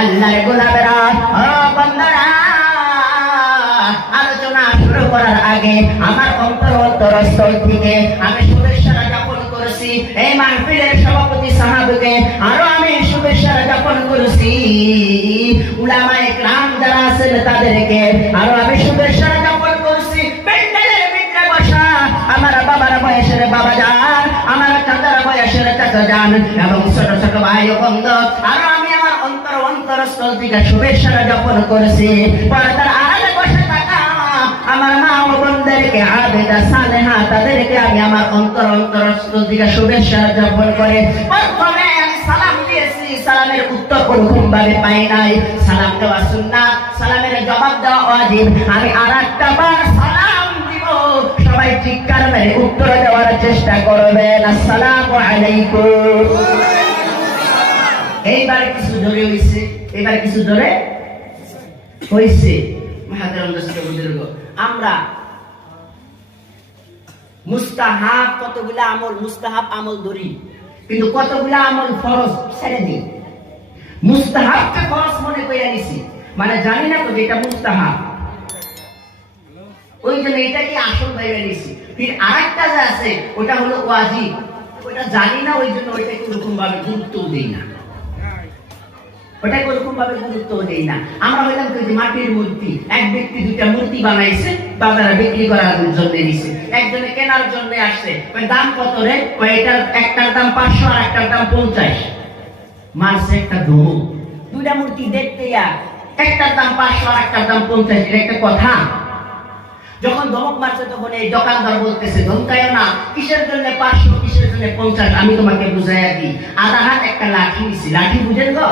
আল্লাহর গোলামেরা, ও বান্দারা, আলোচনা শুরু করার আগে আমার অন্তরস্থল থেকে আমি শুভেচ্ছা জ্ঞাপন করেছি এই মাহফিলের সভাপতি সাহাবকে, আরো আমি শুভেচ্ছা জ্ঞাপন করেছি উলামায়ে কেরাম যারা আছেন তাদেরকে, আরো আমি শুভেচ্ছা জ্ঞাপন করছি প্যান্ডেলের ভিতরে বসা আমার বাবার বয়সের বাবা যান, আমার চাচার বয়সের চাচা যান এবং ছোট ছোট ভাই ও বন্ধু, আরো আমি আমার অন্তরস্থল থেকে শুভেচ্ছা জ্ঞাপন করেছি পর্দার আড়ালে বসে থাকা আমার মা ও বোনদেরকে, আবেদা সালেহা তাদেরকে আমি আমার অন্তরস্থল থেকে শুভেচ্ছা জ্ঞাপন করে প্রথমে আমি সালাম দিয়েছি। সালামের উত্তর কোনরকম ভাবে পাই নাই। সালাম দেওয়া সুন্নাত, সালামের জবাব দেওয়া ওয়াজিব। আমি আরেকটা বার সালাম দিব, সবাই চিৎকার মেরে উত্তর দেওয়ার চেষ্টা করবেন, আসসালামু আলাইকুম। এইবার কিছু জোরে হইছে, এবার কিছু জোরে হইছে। মাহাতারাম দোস্ত বুজুর্গ, আমরা মুস্তাহাব কতগুলা আমল, মুস্তাহাব আমল ধরি, কিন্তু কতগুলা আমল ফরজ ছেড়ে দিই। মুস্তাহাবকে ফরজ মনে করে নিছি, মানে জানি না তো যেটা মুস্তাহাব, ওই জন্য এটাকে আসল ভেবে নিছি। ফির আরেকটা যে আছে ওটা হলো ওয়াজিব, ওটা জানি না, ওই জন্য ওইটাকে ওরকম ভাবে গুরুত্ব দেই না, ওটাকে ওরকম ভাবে গুরুত্ব দেই না। আমরা হইলাম যে মাটির মূর্তি, এক ব্যক্তি দুইটা মূর্তি বানাইছে, বাজারে বিক্রি করার জন্য নিছে, একজনে কেনার জন্য আসছে, ওই দাম কত রে? এটার একটার দাম 500 আর একটার দাম 50। মারছে একটা ধমক, দুইটা মূর্তি দেখতে একটার দাম 500 আর একটার দাম 50, এটা একটা কথা? যখন ধমক মারছে তখন এই দোকানদার বলতেছে, ধমকায় না, কিসের জন্য 500, কিসের জন্য 50, আমি তোমাকে বুঝাইয়া দিই। আধা হাত একটা লাঠি নিছি, লাঠি বুঝেন গো?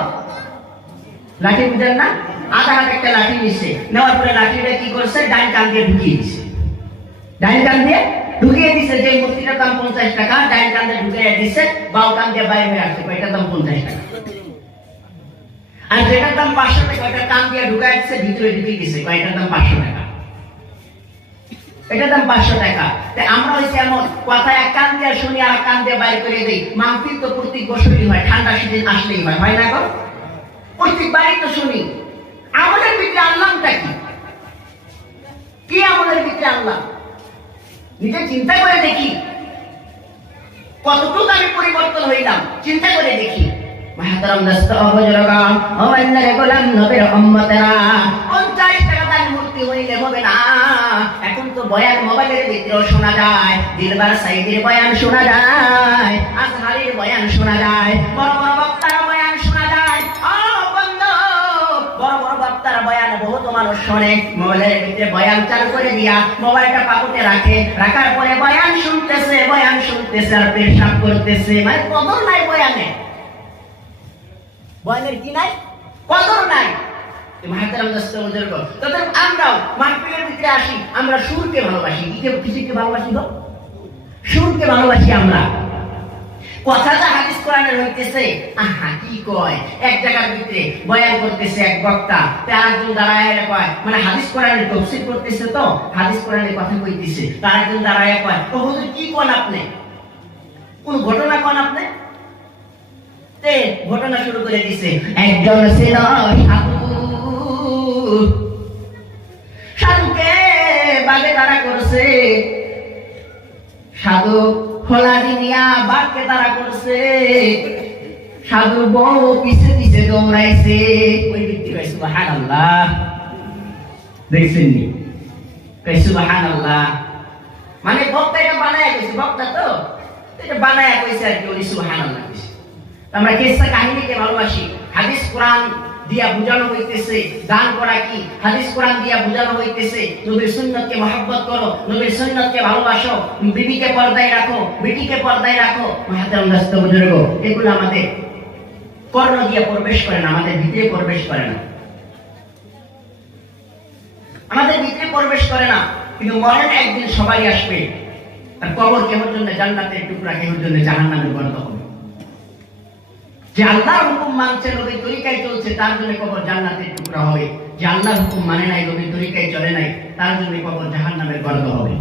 লাঠি বুঝেন না? আধা হাত একটা লাঠি নিচ্ছে, নেওয়ার পরে লাঠিটা কি করছে? ডাইন কান দিয়ে ঢুকিয়ে দিচ্ছে, ডাইন কান দিয়ে ঢুকিয়ে দিচ্ছে। যে মূর্তিটার দাম 50 টাকা, ডাইন কান দিয়ে ঢুকিয়ে দিচ্ছে, বাম কান দিয়ে বাইরে হয়ে আসছে, এটার দাম 50 টাকা। আর যেটার দাম 500 টাকা, ওইটা কান দিয়ে ঢুকায় দিচ্ছে, ভিতরে ঢুকিয়ে দিচ্ছে, এটার দাম 500 টাকা, এটার দাম 500 টাকা। আমরা হয়েছে এমন কথা, এক কান দিয়ে শুনি আর কান দিয়ে বাইরে করে দিই। মাহফিল তো প্রত্যেক বছরই হয়, ঠান্ডা সিজন আসলেই হয়, হয় না গো? প্রত্যেকবারই তো শুনি। আমাদের ভিতরে আনলামটা কি? কি আমাদের ভিতরে আনলাম? নিজে চিন্তা করে দেখি কতটুকু আমি পরিবর্তন হইলাম, চিন্তা করে দেখি। মাহতারাম দোস্ত বুজুর্গ, ও আল্লাহর গোলাম নবীর উম্মতেরা, 50 টাকা দান মূর্তি হইলে হবে না। এখন তো বয়ান মোবাইলের ভিতরেও শোনা যায়, দিলবার সাইদের বয়ান শোনা যায়, আজহারের বয়ান শোনা যায়, বড় বড় বক্তার বয়ান শোনা যায়। বড় বড় বক্তার বয়ান বহুত মানুষ শোনে, মোবাইলের ভিতরে বয়ান চালু করে দিয়া মোবাইলটা পকেটে রাখে, রাখার পরে বয়ান শুনতেছে, বয়ান শুনতেছে আর পেশাব করতেছে। মানে কদর নাই বয়ানে, বয়ানের কি নাই? কদর নাই। মাহতারাম দোস্ত বুজুর্গ, তখন আমরাও মাহফিলের ভিতরে আসি, আমরা সুরকে ভালোবাসি। কিসকে ভালোবাসি গো? সুরকে ভালোবাসি আমরা। কথাটা হাদিস কোরআনের হইতেছে, আহা কি কয়, এক জায়গার ভিতরে বয়ান করতেছে এক বক্তা, আরেকজন দাঁড়ায় কয়, মানে হাদিস কোরআনের তাফসীর করতেছে, তো হাদিস কোরআনের কথা কইতেছে, আরেকজন দাঁড়ায় কয়, ও হুজুর কি কোন আপনি? কোন ঘটনা কোন আপনি? তে ঘটনা শুরু করে দিছে। একজন ছিল সাধুকে বাগে তারা করছে, সাধু খোলা দিনিয়া বাঘকে তারা করছে, সাধুর বউ পিছে পিছে দৌড়াইছে। ওই ব্যক্তি কয় সুবহানাল্লাহ, দেখছেন নি? কয় সুবহানাল্লাহ, মানে বক্তা এটা বানায়া কইছে, বক্তা তো এটা বানায়া কইছে আর কি, ওই সুবহানাল্লাহ কইছে। আমরা কিসসা কাহিনীকে ভালোবাসি। হাদিস কোরআন দিয়া বুঝানো হইতেছে দান করা কি, হাদিস কোরআন দিয়া বুঝানো হইতেছে নবীর সুন্নতকে মহব্বত করো, নবীর সুন্নতকে ভালোবাসো, বিবিকে পর্দায় রাখো, বেটিকে পর্দায় রাখো। মাহতারাম দোস্ত বুজুর্গ, এগুলো আমাদের কর্ণ দিয়ে প্রবেশ করে না, আমাদের ভিতরে প্রবেশ করে না, আমাদের ভিতরে প্রবেশ করে না। কিন্তু মরণ একদিন সবাই আসবে, আর কবর কেমন জন্য জান্নাতের টুকরা, কেমন জন্য জাহান্নামের গর্ত হবে। যে আল্লাহর হুকুম মানছে, নবীর তরিকায় চলছে, তার জন্য কবর জান্নাতের টুকরা হবে। যে আল্লাহর হুকুম মানে নাই, নবীর তরিকায় চলে নাই, তার জন্য কবর জাহান্নামের গর্ত হবে।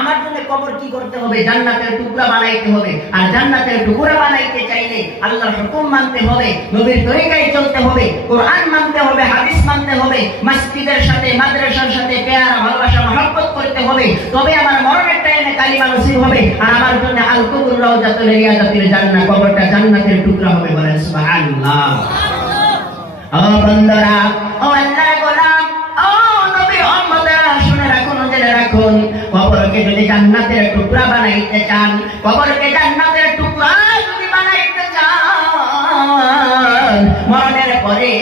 আমার জন্য কবর কি করতে হবে? জান্নাতের টুকরা বানাইতে হবে। আর জান্নাতের টুকরা বানাইতে চাইলে আল্লাহর হুকুম মানতে হবে, নবীর তরিকায় চলতে হবে, কোরআন মানতে হবে, হাদিস মানতে হবে, মসজিদের সাথে মাদ্রাসার সাথে পেয়ারা ভালোবাসা মহব্বত করতে হবে। তবে আমার মরণের টাইমে কালিমা নসিব হবে। আর আমার জন্য আল কবর রাউজাতুল রিয়াদাতুল জান্নাহ, কবরটা জান্নাতের টুকরা হবে। বলেন সুবহানাল্লাহ। ও বন্ধুরা, ও আল্লাহর গোলাম, ও নবীর উম্মতরা, শুনে রাখুন, জেনে রাখুন, কবরকে যদি জান্নাতের টুকরা বানাইতে চান, কবরকে জান্নাতের টুকরা যদি বানাইতে চান, মরণের পরে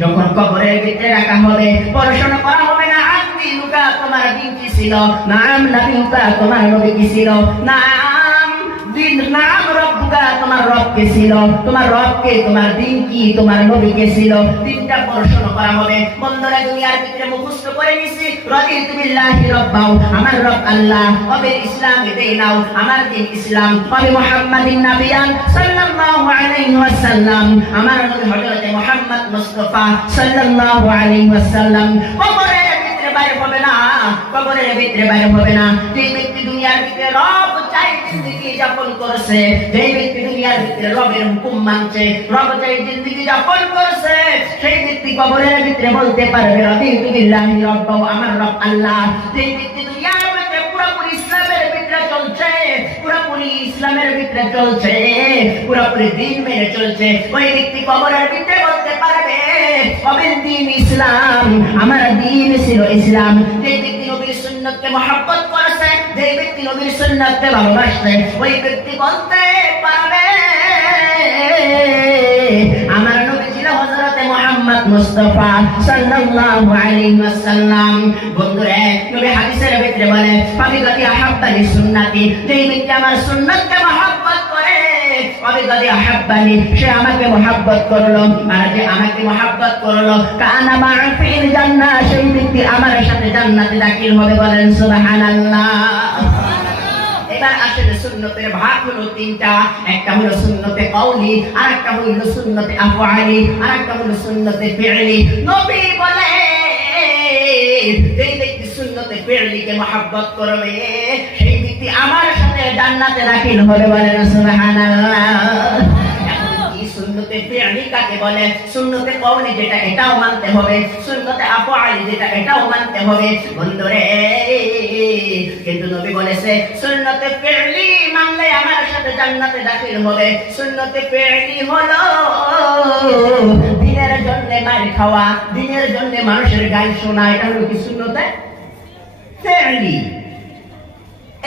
যখন কবরের ভিতরে রাখা হবে, পড়াশোনা করা হবে না দিনুকা, তোমার দিন কি ছিল, নাম নবীকা, তোমার নবী কি ছিল, নাম রব্বুকা, তোমার রব কে ছিল, তোমার রব কে, তোমার দিন কি, তোমার নবী কে ছিল, তিনটা প্রশ্ন করা হবে। বন্ধুরা, দুনিয়ার ভিতরে মুখস্থ করে নিছি রাদিতু বিল্লাহি রাব্বাও, আমার রব আল্লাহ, ওবে ইসলাম দিনাও, আমার দিন ইসলাম, ওবে মুহাম্মাদিন নাবিয়ান সাল্লাল্লাহু আলাইহি ওয়াসাল্লাম, আমার নবী হযরত মুহাম্মদ মুস্তাফা সাল্লাল্লাহু আলাইহি ওয়াসাল্লাম। কবরের ভিতরে বাইরে হবে না, কবরের ভিতরে বাইরে হবে না। যে ব্যক্তি দুনিয়ার ভিতরে রব চাই জিন্দেগি যাপন করছে, যে ব্যক্তি দুনিয়ার ভিতরে রবের হুকুম মানছে, রব চাই জিন্দেগি যাপন করছে, সেই ব্যক্তি কবরের ভিতরে বলতে পারবে রাদিতু বিল্লাহি রাব্বাও, আমার রব আল্লাহ। যে ব্যক্তি দুনিয়ার ভিতরে পুরোপুরি ইসলামের ভিতরে চলছে, পুরোপুরি ইসলামের ভিতরে চলছে, পুরোপুরি দ্বীন মেনে চলছে, ওই ব্যক্তি কবরের ভিতরে বলতে পারবে কবের দিন ইসলাম, আমার দিন ছিল ইসলাম। যে ব্যক্তি নবীর সুন্নতকে মহব্বত করেছে, যে ব্যক্তি নবীর সুন্নতকে ভালোবাসে, ওই ব্যক্তি বলতে পারবে আমার নবী ছিল হযরত মুহাম্মদ মুস্তাফা সাল্লাল্লাহু আলাইহি ওয়াসাল্লাম। বন্ধুরা, নবী হাদিসের ভিতরে বলে ফাবিগাতি আহাব্বানি সুন্নতি, যে ব্যক্তি আমার সুন্নতকে মহব্বত করে, ফাবিগাতি আহাব্বানি, সে আমাকে মহব্বত করলো, আর যে আমাকে মহব্বত করলো, কানা মা'a ফিল জান্নাহ, সেই ব্যক্তি আমার সাথে জান্নাতে দাখিল হবে। বলেন সুবহানাল্লাহ। এবার আসলে সুন্নতের ভাগ হলো তিনটা, একটা হলো সুন্নতে কওলি, আরেকটা হলো সুন্নতে আফআলি, আরেকটা হলো সুন্নতে ফি'লি। নবী বলে যে ব্যক্তি সুন্নতে ফি'লিকে মহব্বত করবে, সেই ব্যক্তি আমার সাথে জান্নাতে দাখিল হবে। বলেন সুবহানাল্লাহ। সুন্নতে ফি'লি কাকে বলে? সুন্নতে কওলি যেটা, এটাও মানতে হবে, সুন্নতে আফআলি যেটা, এটাও মানতে হবে। বন্ধুরে, কিন্তু নবী বলেছে সুন্নতে ফি'লি মানলে আমার সাথে জান্নাতে দাখিল হবে। সুন্নতে ফি'লি হলো দিনের জন্য মার খাওয়া, দিনের জন্য মানুষের গান শোনা, এটা হলো কি সুন্নতে ফি'লি।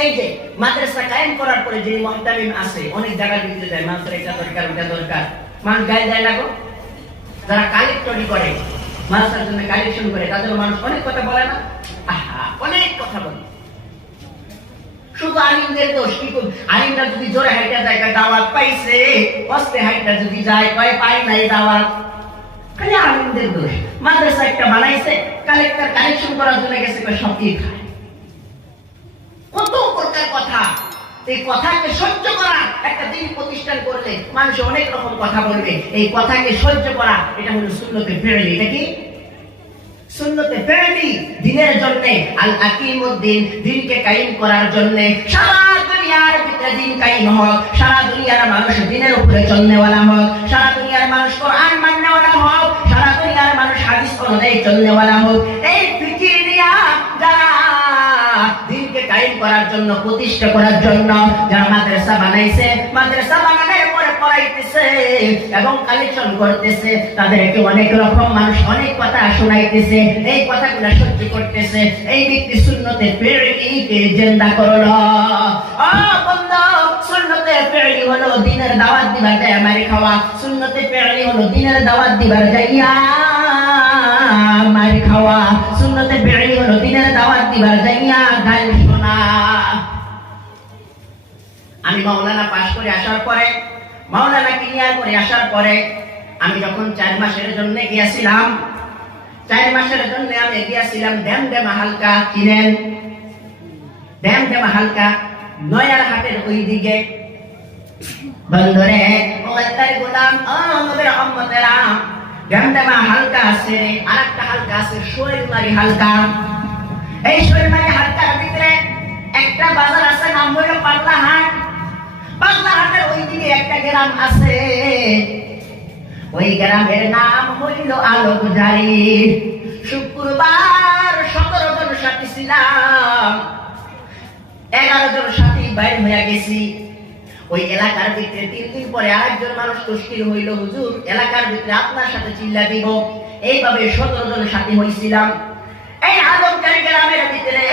এই যে মাদ্রাসা কায়েম করার পরে যে মুহতামিম আছে, অনেক জায়গা দিতে যায়, মাদ্রাসা এটা দরকার, ওটা দরকার, মানুষ গায়ে দেয় না গো। যারা কালেক্টরি করে, মাদ্রাসার জন্য কালেকশন করে, তাদের মানুষ অনেক কথা বলে না? অনেক কথা বলে। শুধু আলিমদের দোষ কি? আলিমরা যদি জোরে হাইটা যায়, দাওয়াত পাইছে, অস্তে হাইটা যদি যায়, কয় পাই নাই দাওয়াত, খালি আলিমদের দোষ। মাদ্রাসা একটা বানাইছে, কালেক্টর কালেকশন করার জন্য গেছে, সব দিয়ে খায়। কত প্রকার কথা, এই কথাকে সহ্য করা, একটা দিন প্রতিষ্ঠান করলে মানুষ অনেক রকম কথা বলবে, এই কথাকে সহ্য করা, এটা হলো সুন্নতে ফি'লি। এটা কি? সুন্নতে ফি'লি, দিনের জন্য, আল আকিমুদ্দিন, দিনকে কায়েম করার জন্য। সারা দুনিয়ার ভিতরে দিন কায়েম হোক, সারা দুনিয়ার মানুষ দিনের উপরে চলনেওয়ালা হোক, সারা দুনিয়ার মানুষ কোরআন মাননেওয়ালা হোক, সারা দুনিয়ার মানুষ হাদিস অনুযায়ী চলনেওয়ালা হোক। এই ফিকির নিয়া যারা দিনকে কায়েম করার জন্য, প্রতিষ্ঠা করার জন্য যারা মাদ্রাসা বানাইছে, মাদ্রাসা বানানোর পরে পড়াইতেছে এবং কালেকশন করতেছে, তাদেরকে অনেক রকম মানুষ অনেক কথা শোনাইতেছে, এই কথাগুলো সহ্য করতেছে, এই ব্যক্তি সুন্নতে ফি'লিকে জিন্দা করলো। ও বন্ধু, সুন্নতে ফি'লি হলো দিনের দাওয়াত দিবার যায় মারি খাওয়া, সুন্নতে ফি'লি হলো দিনের দাওয়াত দিবার যাইয়া মারি খাওয়া, সুন্নতে ফি'লি হলো দিনের দাওয়াত দিবার যাইয়া গান শোনা। আমি মাওলানা পাশ করে আসার পরে, মাওলানা ক্লিয়ার করে আসার পরে, আমি যখন 4 মাসের জন্য গিয়েছিলাম, 4 মাসের জন্য আমি গিয়েছিলাম ড্যামডেমা হালকা, চিনেন ড্যামডেমা হালকা, নয়ার হাটের ওই দিকে। বন্ধুরে, ও আল্লাহর গোলাম, ও নবীর উম্মতেরা, ড্যামডেমা হালকা আছে, আরেকটা হালকা আছে শৈলমারি হালকা। এই শৈলমারি হালকার ভিতরে একটা বাজার আছে, নাম হইল পাগলাহাট। পাগলাহাটের ওই দিকে একটা গ্রাম আছে, ওই গ্রামের নাম হইল আলোকজারি। শুক্রবার 17 জন সাথী ছিলাম, 11 জন সাথী বাইর হইয়া গেছি। ওই এলাকার ভিতরে 3 দিন পরে আরেকজন মানুষ তস্কির হইল, হুজুর এলাকার ভিতরে আপনার সাথে চিল্লা দিব। এইভাবে 17 জন সাথী হইছিলাম। এই আলোকজারি গ্রামের ভিতরে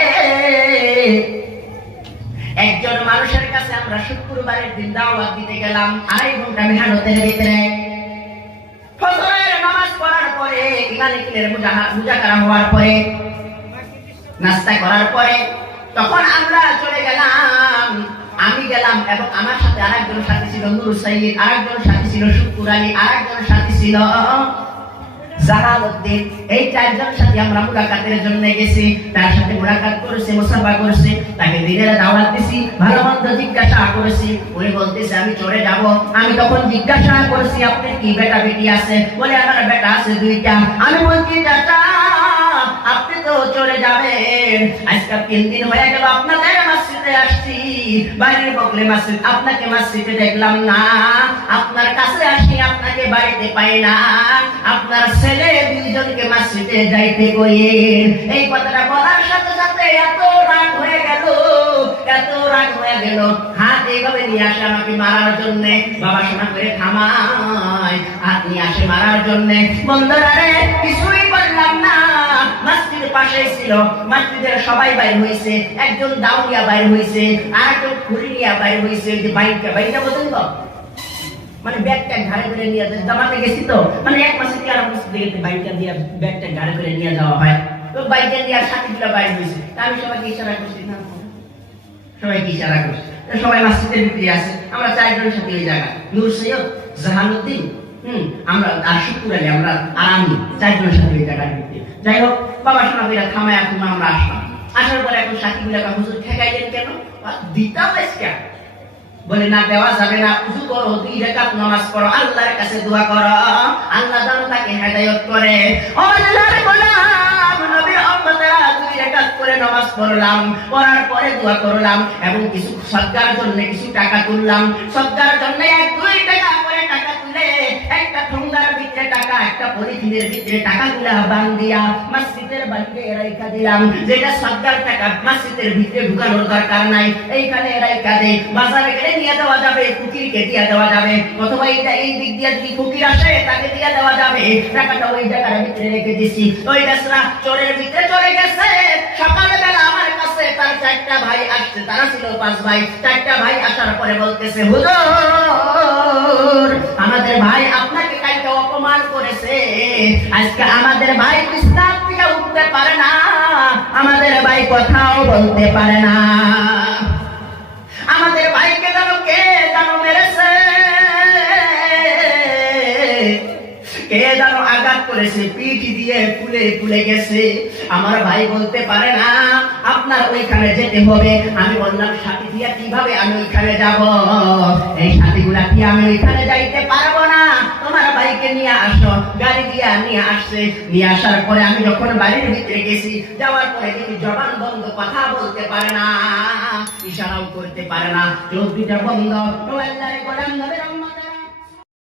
একজন মানুষের কাছে আমরা শুক্রবারের দিন দাওয়াত দিতে গেলাম। 2.5 ঘন্টা মেহনতের ভিতরে ফজরের নামাজ পড়ার পরে, ইমানিকের মুজাকারা হওয়ার পরে, নাস্তা করার পরে তখন আমরা চলে গেলাম। আমি গেলাম এবং আমার সাথে আরেকজন সাথী ছিল নুরুল সাইয়্যিদ, আরেকজন সাথী ছিল শুকুর আলী, আরেকজন সাথী ছিল জালালউদ্দিন। এই 4 জন সাথী আমরা মুলাকাতের জন্য গেছি। তার সাথে মুলাকাত করেছি, মুসাফা করেছি, তাকে দিনের দাওয়াত দিছি, ভালো মন্দ জিজ্ঞাসা করেছি। উনি বলতেছে আমি চলে যাব। আমি তখন জিজ্ঞাসা করেছি আপনার কি বেটা বেটি আছে? বলে আমার বেটা আছে 2টা। আমি বলছি চাচা আপনি তো চলে যাবেন, আজকে 3 দিন হয়ে গেল আপনাদের মসজিদে আসছি, বাইরের বগলে মসজিদ, আপনাকে মসজিদে দেখলাম না, আপনার কাছে আসি আপনাকে বাড়িতে পাই না, আপনার ছেলে 2 জনকে মসজিদে যাইতে কইেন। এই কথাটা বলার সাথে সাথে এত রাগ হয়ে গেল, এত রাগ হয়ে গেল, হাত এইভাবে নিয়ে আসে আমাকে মারার জন্য। বাবা শোনা করে থামায়, হাত নিয়ে আসে মারার জন্য। বন্ধুরা রে, কিছুই বললাম না। মসজিদের পাশে ছিল, মসজিদের সবাই বাইর হইছে, একজন দাউরিয়া বাইর হইছে, আরেকজন খুরিয়া বাইর হইছে। যে বাইকটা বলেন তো, মানে ব্যাগটা ঘাড়ে করে নিয়ে জামাতে গেছি তো, মানে 1 মাসে কি আর মসজিদে বাইকটা দিয়ে ব্যাগটা ঘাড়ে করে নিয়ে যাওয়া হয়। তো বাইকটা দিয়ে সাথীগুলো বাইর হইছে। আমি সবাইকে ইশারা করছি, না সবাইকে ইশারা করছি। সবাই মসজিদের ভিতরে আছে, আমরা 4 জন সাথী ওই জায়গা, নূর সৈয়দ, জাহানুদ্দিন, আমরা আর শুকুর আলী, আমরা আর আমি 4 জন সাথী ওই জায়গার ভিতরে। যাই হোক, বাবা শোনা করে থামায় এখন আমরা আসলাম। আসার পরে এখন সাথীগুলো হুজুর ঠেকাইলেন কেন? দিতাম কেন? বলে না, দেওয়া যাবে না। উযু করো, 2 রাকাত নামাজ পড়ো, আল্লাহর কাছে দোয়া করো, আল্লাহ যেন তাকে হেদায়েত করে। ও আল্লাহর গোলাম, নবীর উম্মতেরা 2 রাকাত করে নামাজ পড়লাম, পড়ার পরে দোয়া করলাম এবং কিছু সদকার জন্য কিছু টাকা তুললাম। সদকার জন্য 1-2 টাকা করে টাকা তুলে একটা ঠোঙ্গার ভিতরে টাকা, একটা পলিথিনের ভিতরে টাকাগুলা বান্ধিয়া মসজিদের বাইরে রাইখা দিলাম। যেটা সদকার টাকা মসজিদের ভিতরে ঢুকানোর দরকার নাই, এইখানে রাইখা দে। বাজারে গেলে নিয়ে দেওয়া যাবে, ফকিরকে দিয়ে দেওয়া যাবে, অথবা এই দিক দিয়ে যদি ফকির আসে তাকে দিয়ে দেওয়া যাবে। টাকাটা ওই জায়গার ভিতরে রেখে দিছি। ওই বেসরা চোরের ভিতরে চলে গেছে। সকালবেলা আমার কাছে তার 4টা ভাই আসছে, তারা ছিল 5 ভাই। 4টা ভাই আসার পরে বলতেছে, হুজুর আমাদের ভাই আপনাকে কালকে অপমান করেছে, আজকে আমাদের ভাই বিছানা থেকে উঠতে পারে না, আমাদের ভাই কথাও বলতে পারে না, আমাদের ভাইকে জানো কে জানো মেরেছে, কে জানো আঘাত করেছে, পিঠ দিয়ে ফুলে ফুলে গেছে, আমার ভাই বলতে পারে না, আপনার ওইখানে যেতে হবে। আমি বললাম সাথী দিয়া কিভাবে আমি ওইখানে যাব? এই সাথীগুলা কি আমি ওইখানে যাইতে পারবো না, তোমার ভাইকে নিয়ে আসো। গাড়ি দিয়ে নিয়ে আসছে। নিয়ে আসার পরে আমি যখন বাড়ির ভিতরে গেছি, যাওয়ার পরে দেখি জবান বন্ধ, কথা বলতে পারে না, ইশারাও করতে পারে না, চোখ দুটা বন্ধ। তো আল্লাহর গোলাম নবীর